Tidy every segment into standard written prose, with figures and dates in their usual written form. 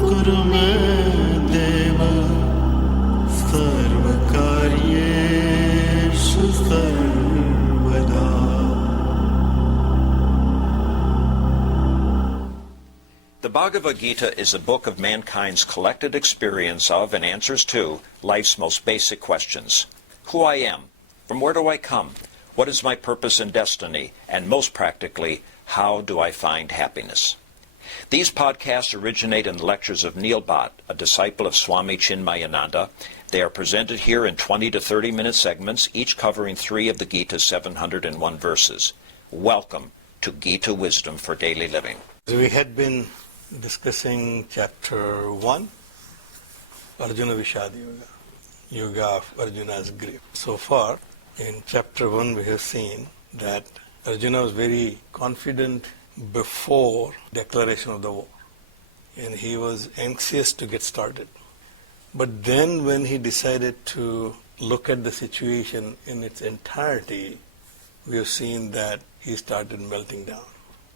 कुरु मे देव सर्वकार्येषु सर्वदा. The Bhagavad Gita is a book of mankind's collected experience of and answers to life's most basic questions. Who I am, from where do I come, what is my purpose and destiny, and most practically, how do I find happiness? These podcasts originate in the lectures of Neil Bhatt, a disciple of Swami Chinmayananda. They are presented here in 20 to 30-minute segments, each covering 3 of the Gita's 701 verses. Welcome to Gita Wisdom for Daily Living. We had been discussing chapter 1, Arjuna Vishad Yoga, Yoga of Arjuna's grief. So far, in chapter 1 we have seen that Arjuna was very confident before declaration of the war, and he was anxious to get started. But then when he decided to look at the situation in its entirety, we have seen that he started melting down.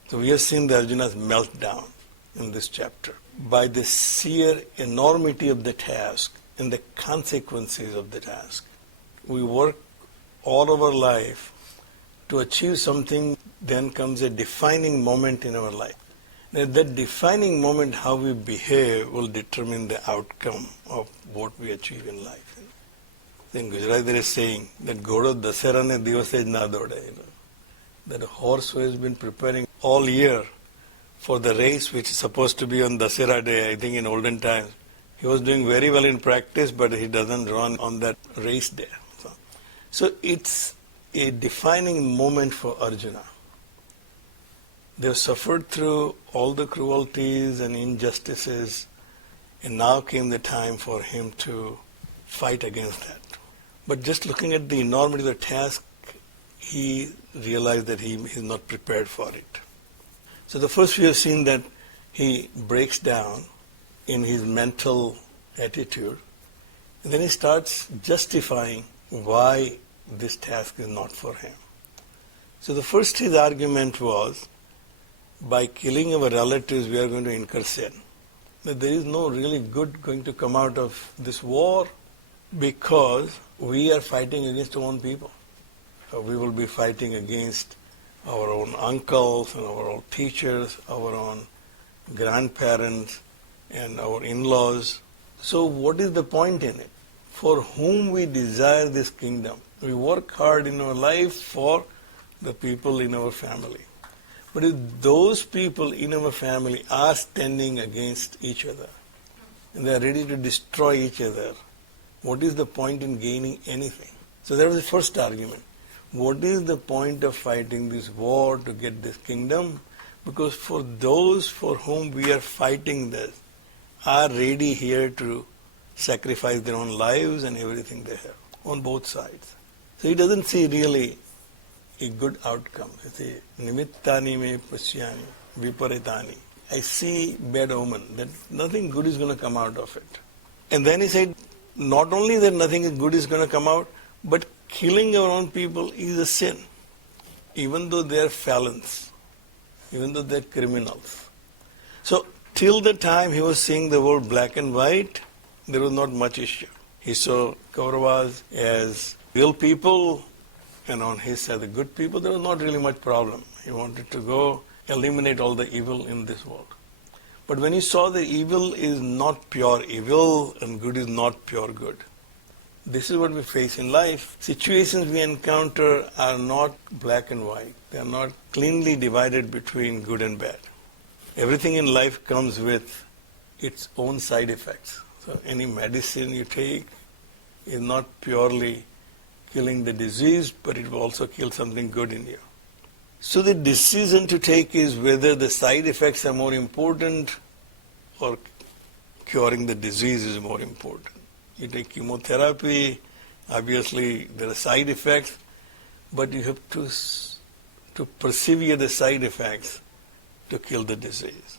So we have seen the Arjuna's meltdown in this chapter by the sheer enormity of the task and the consequences of the task. We work all of our life to achieve something, then comes a defining moment in our life. And that defining moment, how we behave, will determine the outcome of what we achieve in life. In Gujarat there is saying that Godo Dasera ne divase na dode, that a horse who has been preparing all year for the race which is supposed to be on Dasera day, I think in olden times, he was doing very well in practice, but he doesn't run on that race day. So it's a defining moment for Arjuna. They have suffered through all the cruelties and injustices, and now came the time for him to fight against that. But just looking at the enormity of the task, he realized that he is not prepared for it. So the first we have seen that he breaks down in his mental attitude, and then he starts justifying why this task is not for him. So the first his argument was, by killing our relatives we are going to incur sin. That there is no really good going to come out of this war because we are fighting against our own people. We will be fighting against our own uncles and our own teachers, our own grandparents and our in-laws. So what is the point in it? For whom we desire this kingdom. We work hard in our life for the people in our family. But if those people in our family are standing against each other and they are ready to destroy each other, what is the point in gaining anything? So that was the first argument. What is the point of fighting this war to get this kingdom? Because for those for whom we are fighting this are ready here to sacrifice their own lives and everything they have on both sides. So he doesn't see really a good outcome. He says, Nimittani me pashyami viparitani. I see bad omen, that nothing good is going to come out of it. And then he said, not only that nothing good is going to come out, but killing our own people is a sin, even though they are felons, even though they are criminals. So till the time he was seeing the world black and white, there was not much issue. He saw Kauravas as real people, and on his side the good people. There was not really much problem. He wanted to go eliminate all the evil in this world. But when he saw the evil is not pure evil and good is not pure good, this is what we face in life. Situations we encounter are not black and white. They are not cleanly divided between good and bad. Everything in life comes with its own side effects. So any medicine you take is not purely killing the disease, but it will also kill something good in you. So the decision to take is whether the side effects are more important or curing the disease is more important. You take chemotherapy, obviously there are side effects, but you have to persevere the side effects to kill the disease.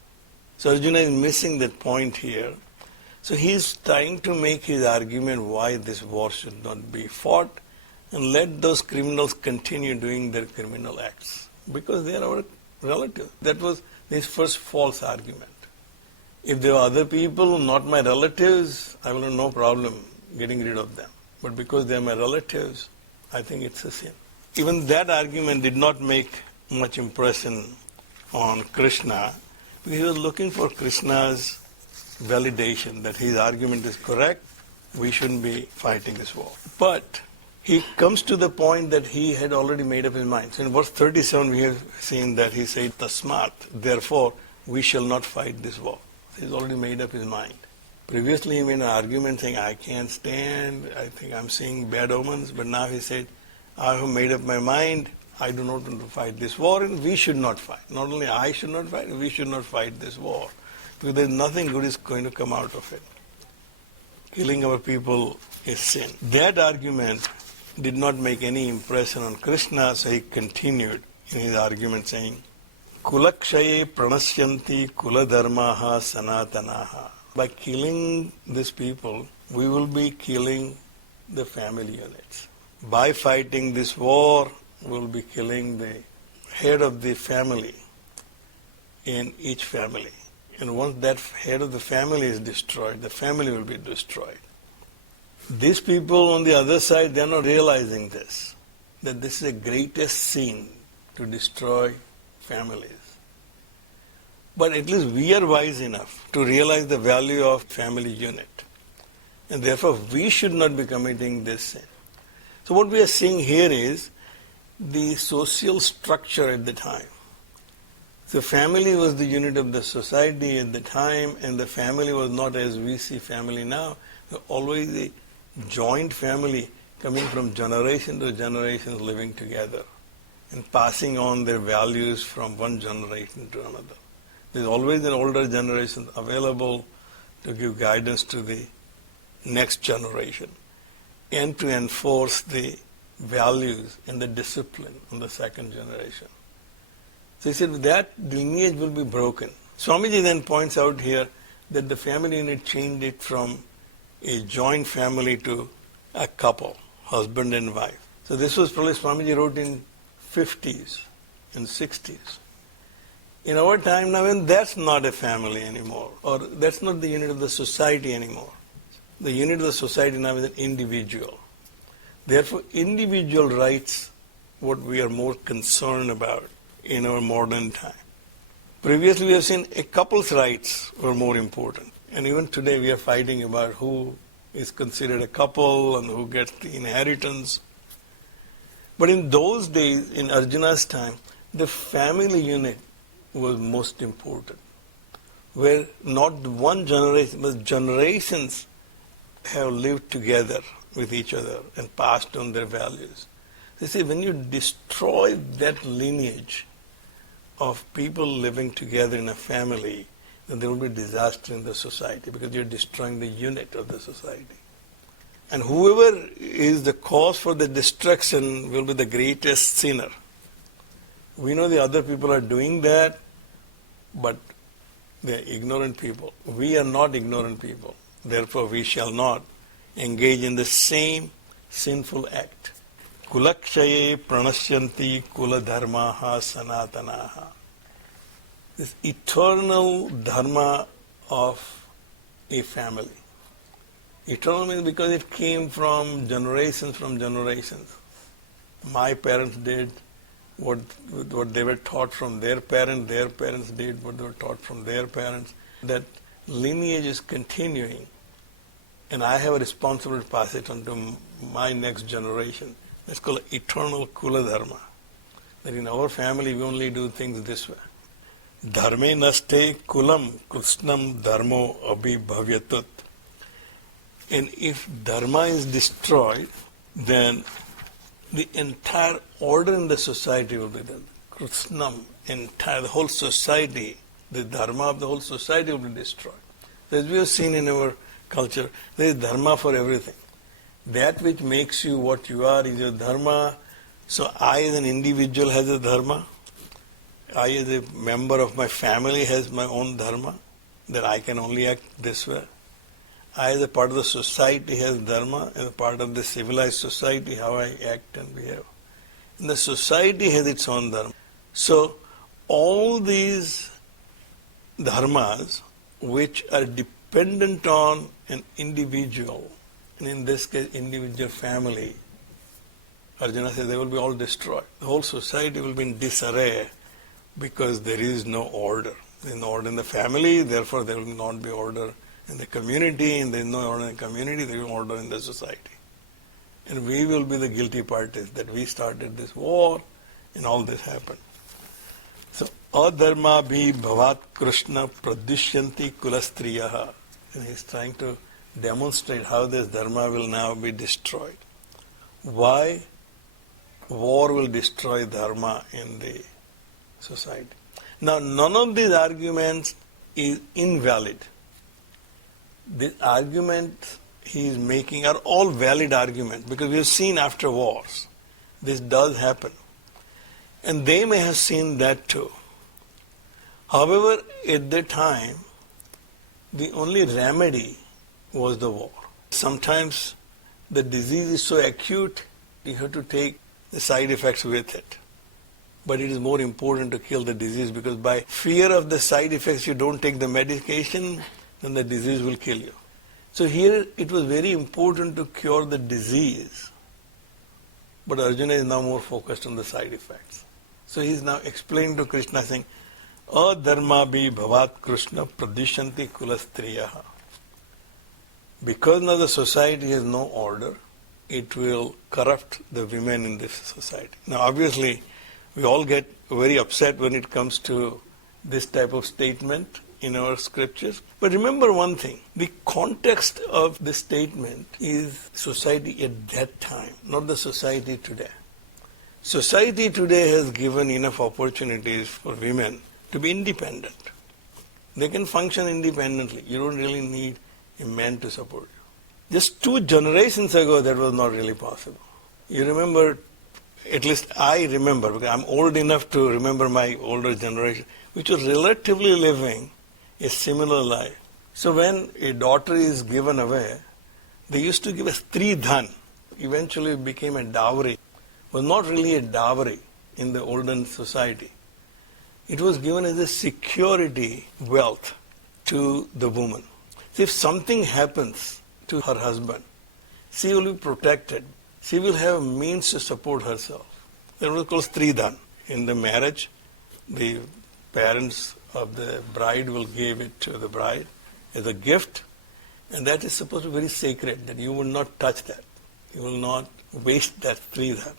So Arjuna is missing that point here. So he is trying to make his argument why this war should not be fought and let those criminals continue doing their criminal acts because they are our relatives. That was his first false argument. If there are other people, not my relatives, I will have no problem getting rid of them. But because they are my relatives, I think it's a sin. Even that argument did not make much impression on Krishna, because he was looking for Krishna's validation that his argument is correct, we shouldn't be fighting this war. But he comes to the point that he had already made up his mind. So in verse 37 we have seen that he said, Tasmat, therefore we shall not fight this war. He's already made up his mind. Previously he made an argument saying, I can't stand, I think I'm seeing bad omens, but now he said, I have made up my mind, I do not want to fight this war, and we should not fight. Not only I should not fight, we should not fight this war. Because there's nothing good is going to come out of it. Killing our people is sin. That argument did not make any impression on Krishna, so he continued in his argument saying, Kulakshaye pranasyanti kuladharmaha sanatanaha. By killing these people, we will be killing the family units. By fighting this war, we will be killing the head of the family in each family. And once that head of the family is destroyed, the family will be destroyed. These people on the other side, they are not realizing this, that this is the greatest sin to destroy families. But at least we are wise enough to realize the value of family unit. And therefore we should not be committing this sin. So what we are seeing here is the social structure at the time. The family was the unit of the society at the time, and the family was not as we see family now. Always a joint family coming from generation to generation living together and passing on their values from one generation to another. There's always an older generation available to give guidance to the next generation and to enforce the values and the discipline on the second generation. So he said that lineage will be broken. Swamiji then points out here that the family unit changed it from a joint family to a couple, husband and wife. So this was probably Swamiji wrote in 50s and 60s. In our time now, and that's not a family anymore, or that's not the unit of the society anymore. The unit of the society now is an individual. Therefore, individual rights, what we are more concerned about in our modern time. Previously we have seen a couple's rights were more important. And even today we are fighting about who is considered a couple and who gets the inheritance. But in those days, in Arjuna's time, the family unit was most important. Where not one generation, but generations have lived together with each other and passed on their values. They say when you destroy that lineage of people living together in a family, then there will be disaster in the society because you're destroying the unit of the society. And whoever is the cause for the destruction will be the greatest sinner. We know the other people are doing that, but they're ignorant people. We are not ignorant people. Therefore, we shall not engage in the same sinful act. Kulakshaye pranasyanti kula dharmaha sanatanaha. This eternal dharma of a family. Eternal means because it came from generations. My parents did what they were taught from their parents did what they were taught from their parents. That lineage is continuing, and I have a responsibility to pass it on to my next generation. That's called eternal kula dharma. That in our family we only do things this way. Dharme naste kulam krishnam dharmo abhibhavyatut. And if dharma is destroyed, then the entire order in the society will be done. Krishnam, the whole society, the dharma of the whole society will be destroyed. As we have seen in our culture, there is dharma for everything. That which makes you what you are is your dharma. So I as an individual has a dharma. I as a member of my family has my own dharma, that I can only act this way. I as a part of the society has dharma, as a part of the civilized society, how I act and behave. And the society has its own dharma. So all these dharmas which are dependent on an individual, and in this case individual family, Arjuna says they will be all destroyed. The whole society will be in disarray because there is no order. There is no order in the family, therefore there will not be order in the community, and there is no order in the community, there is no order in the society. And we will be the guilty parties that we started this war and all this happened. So, adharma bhi bhavat krishna pradishyanti kulastriyaha. And he's trying to demonstrate how this dharma will now be destroyed. Why war will destroy dharma in the society. Now, none of these arguments is invalid. The arguments he is making are all valid arguments because we have seen after wars this does happen. And they may have seen that too. However, at the time, the only remedy was the war. Sometimes the disease is so acute, you have to take the side effects with it. But it is more important to kill the disease because by fear of the side effects, you don't take the medication, then the disease will kill you. So here it was very important to cure the disease. But Arjuna is now more focused on the side effects. So he is now explaining to Krishna saying, adharma bhi bhavat krishna pradishanti kulastriyaha. Because now the society has no order, it will corrupt the women in this society. Now obviously, we all get very upset when it comes to this type of statement in our scriptures. But remember one thing, the context of this statement is society at that time, not the society today. Society today has given enough opportunities for women to be independent. They can function independently. You don't really need a man to support you. Just 2 generations ago, that was not really possible. You remember, at least I remember, because I'm old enough to remember my older generation, which was relatively living a similar life. So when a daughter is given away, they used to give a stridhan. Eventually it became a dowry. It was not really a dowry in the olden society. It was given as a security wealth to the woman. So if something happens to her husband, she will be protected. She will have means to support herself. That was called stridhan. In the marriage, the parents of the bride will give it to the bride as a gift, and that is supposed to be very sacred, that you will not touch that. You will not waste that stridhan.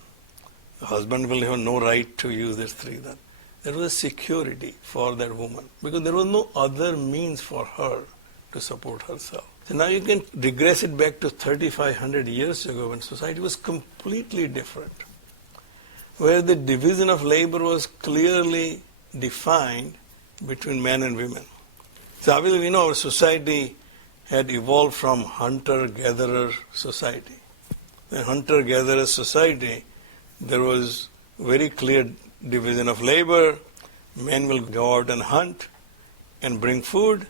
The husband will have no right to use that stridhan. There was a security for that woman because there was no other means for her to support herself. So now you can regress it back to 3,500 years ago when society was completely different, where the division of labor was clearly defined between men and women. So obviously we know our society had evolved from hunter-gatherer society. In hunter-gatherer society, there was very clear division of labor. Men will go out and hunt and bring food.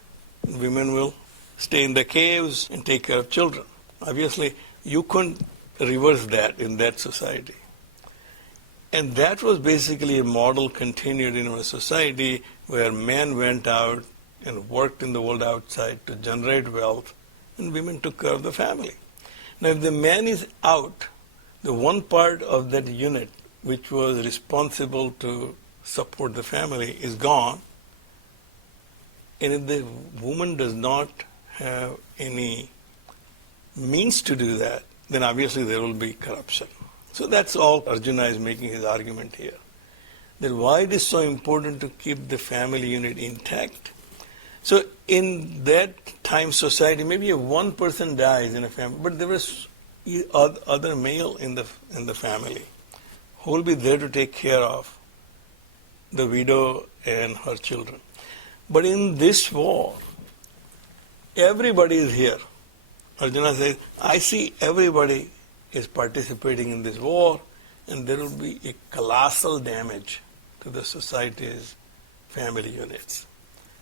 Women will stay in the caves and take care of children. Obviously, you couldn't reverse that in that society. And that was basically a model continued in our society where men went out and worked in the world outside to generate wealth and women took care of the family. Now if the man is out, the one part of that unit which was responsible to support the family is gone, and if the woman does not have any means to do that, then obviously there will be corruption. So that's all Arjuna is making his argument here. That why it is so important to keep the family unit intact. So in that time society, maybe one person dies in a family, but there was other male in the family who will be there to take care of the widow and her children. But in this war, everybody is here. Arjuna says, I see everybody is participating in this war, and there will be a colossal damage to the society's family units.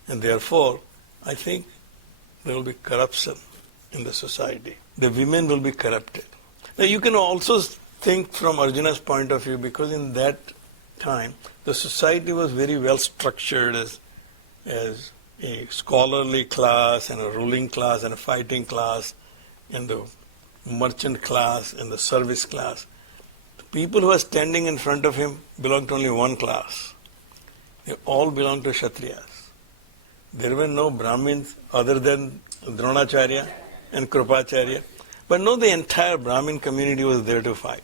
And therefore, I think there will be corruption in the society. The women will be corrupted. Now you can also think from Arjuna's point of view, because in that time, the society was very well structured as a scholarly class and a ruling class and a fighting class and the merchant class and the service class. The people who are standing in front of him belong to only one class. They all belong to Kshatriyas. There were no Brahmins other than Dronacharya and Krupacharya. But no, the entire Brahmin community was there to fight.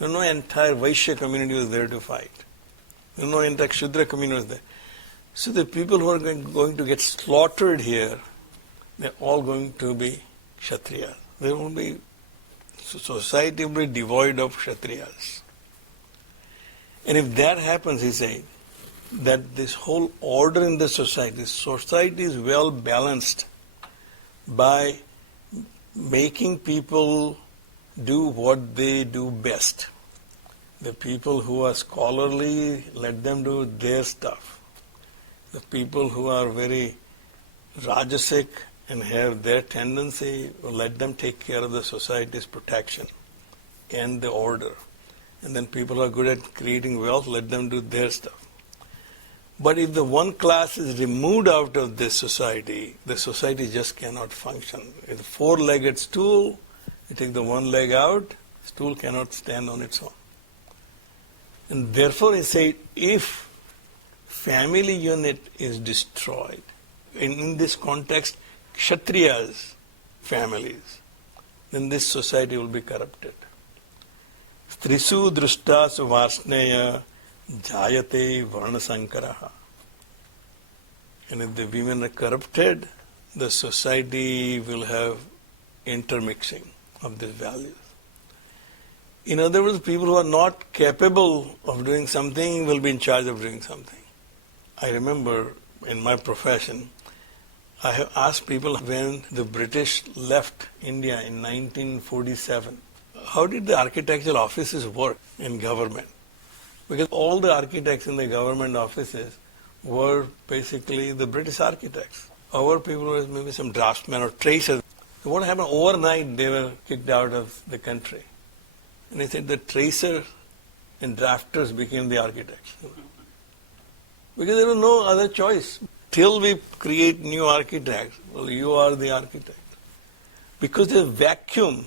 No entire Vaishya community was there to fight. No entire Shudra community was there. So the people who are going to get slaughtered here, they're all going to be Kshatriyas. There will be, society will be devoid of Kshatriyas. And if that happens, he said, that this whole order in the society is well balanced by making people do what they do best. The people who are scholarly, let them do their stuff. The people who are very rajasic and have their tendency, let them take care of the society's protection and the order. And then people who are good at creating wealth, let them do their stuff. But if the one class is removed out of this society, the society just cannot function. With a four-legged stool, you take the one leg out, stool cannot stand on its own. And therefore he said, if family unit is destroyed, in this context, Kshatriyas, families, then this society will be corrupted. Strisu drushtas varsneya jayate varnasankaraha. And if the women are corrupted, the society will have intermixing of these values. In other words, people who are not capable of doing something will be in charge of doing something. I remember in my profession, I have asked people when the British left India in 1947, how did the architectural offices work in government? Because all the architects in the government offices were basically the British architects. Our people were maybe some draftsmen or tracers. So what happened? Overnight they were kicked out of the country. And they said the tracers and drafters became the architects. Because there was no other choice. Till we create new architects, well, you are the architect. Because there's a vacuum,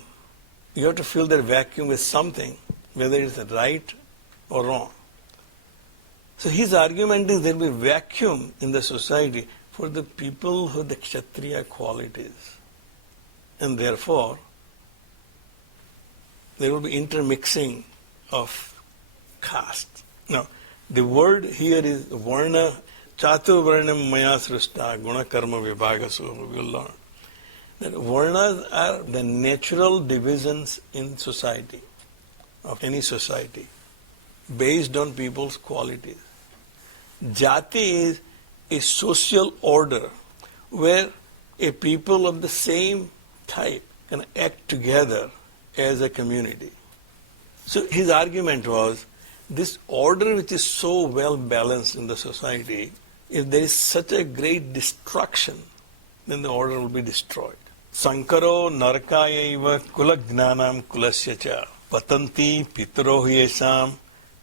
you have to fill that vacuum with something, whether it's right or wrong. So his argument is there will be vacuum in the society for the people who have the Kshatriya qualities. And therefore, there will be intermixing of castes. Now, the word here is varna, chatu varnam maya srishta guna karma vibhagasu, we will learn. That varnas are the natural divisions in society, of any society, based on people's qualities. Jati is a social order where a people of the same type can act together as a community. So his argument was, this order which is so well balanced in the society, if there is such a great destruction, then the order will be destroyed. Sankaro narkayaiva kulagnanam kulasya patanti pitro yesam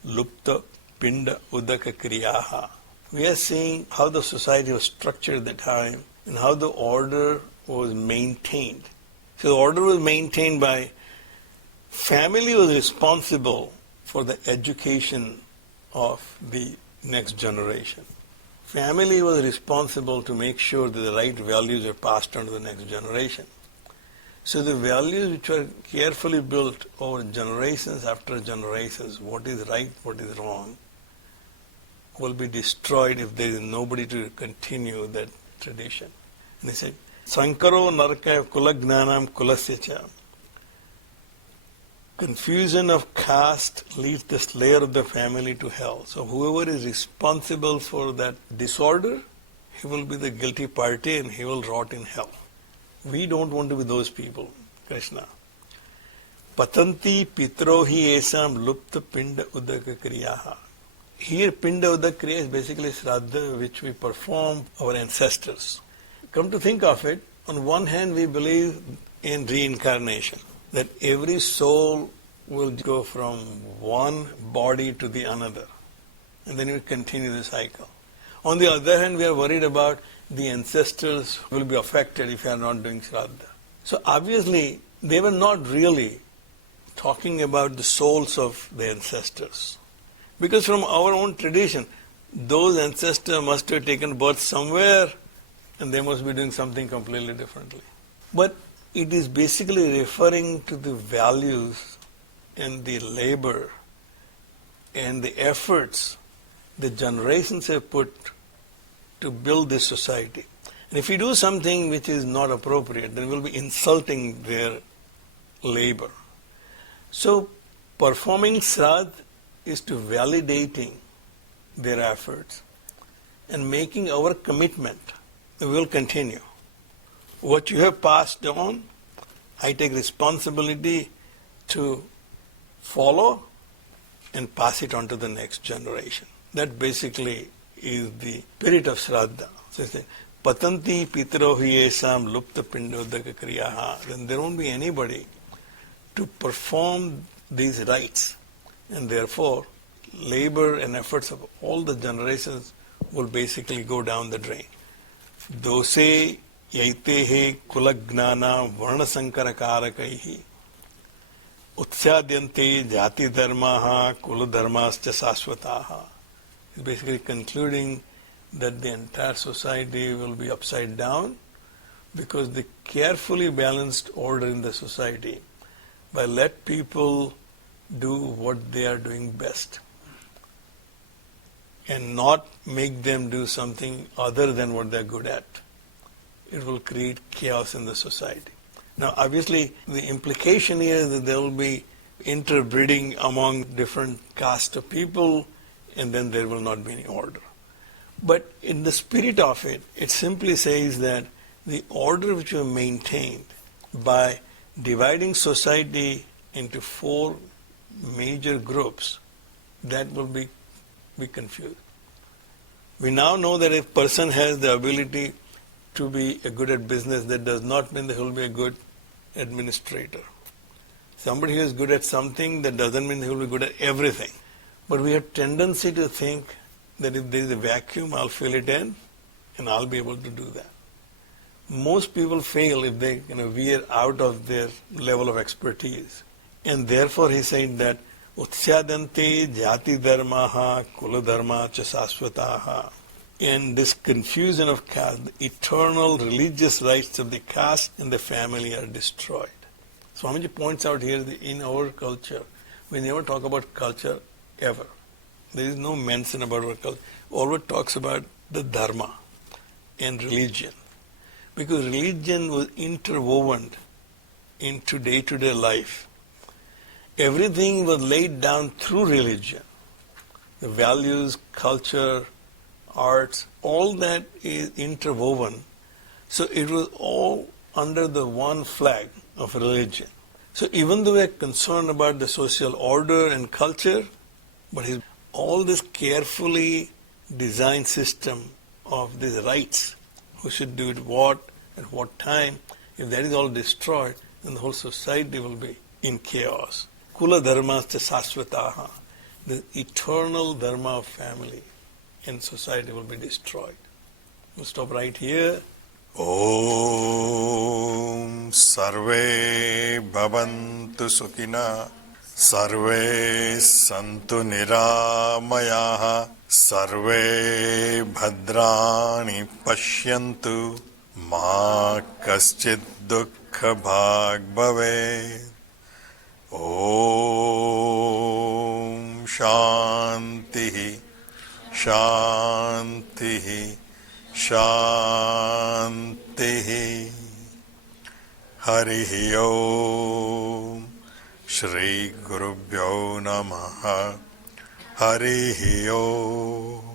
lupta pinda udaka kriyaha. We are seeing how the society was structured at the time and how the order was maintained. So the order was maintained by family was responsible for the education of the next generation. Family was responsible to make sure that the right values are passed on to the next generation. So the values which were carefully built over generations after generations, what is right, what is wrong, will be destroyed if there is nobody to continue that tradition. And he said, Sankaro narkaya kulagnanam kulasya. Confusion of caste leads the slayer of the family to hell. So whoever is responsible for that disorder, he will be the guilty party and he will rot in hell. We don't want to be those people, Krishna. Patanti pitrohi esam lupta pinda udaka kriyaha. Here pinda udaka kriya is basically Shraddha which we perform our ancestors. Come to think of it, on one hand we believe in reincarnation, that every soul will go from one body to the another, and then you continue the cycle. On the other hand, we are worried about the ancestors will be affected if you are not doing Shraddha. So obviously, they were not really talking about the souls of the ancestors. Because from our own tradition, those ancestors must have taken birth somewhere and they must be doing something completely differently. But it is basically referring to the values and the labor and the efforts the generations have put to build this society. And if you do something which is not appropriate, then we'll be insulting their labor. So performing Shraddha is to validating their efforts and making our commitment. We will continue. What you have passed on, I take responsibility to follow and pass it on to the next generation. That basically is the spirit of Shraddha. So it's Patanti pitaro hiyesam lupta pindodaka kriyaha. Then there won't be anybody to perform these rites. And therefore, labor and efforts of all the generations will basically go down the drain. Dose yaitehe kulagnana varnasankarakarakai utsadyante jati dharmaha kula dharmascha saswataha. It's basically concluding that the entire society will be upside down because the carefully balanced order in the society by let people do what they are doing best and not make them do something other than what they're good at. It will create chaos in the society. Now, obviously, the implication here is that there will be interbreeding among different castes of people, and then there will not be any order. But in the spirit of it, it simply says that the order which you maintained by dividing society into 4 major groups, that will be confused. We now know that if a person has the ability to be good at business, that does not mean that he will be a good administrator. Somebody who is good at something, that doesn't mean he will be good at everything. But we have tendency to think that if there is a vacuum, I'll fill it in and I'll be able to do that. Most people fail if they veer out of their level of expertise. And therefore he said that Utsyadante jati dharmaha kula dharma cha saswataha. And this confusion of caste, the eternal religious rights of the caste and the family are destroyed. Swamiji points out here that in our culture, we never talk about culture ever. There is no mention about our culture. Always talks about the dharma and religion. Because religion was interwoven into day-to-day life. Everything was laid down through religion. The values, culture, arts, all that is interwoven. So it was all under the one flag of religion. So even though we are concerned about the social order and culture, but all this carefully designed system of these rights, who should do it what, at what time, if that is all destroyed, then the whole society will be in chaos. Kula dharmascha saswataha. The eternal dharma of family and society will be destroyed. We'll stop right here. Om Sarve Bhavantu Sukhina Sarve Santu Niramayaha Sarve Bhadrani Pashyantu Ma Kaschid Dukkha Bhag Bhave. Om Shanti Shanti Shanti. Harihi Om. Shri Gurubhyo Namaha. Harihi Om.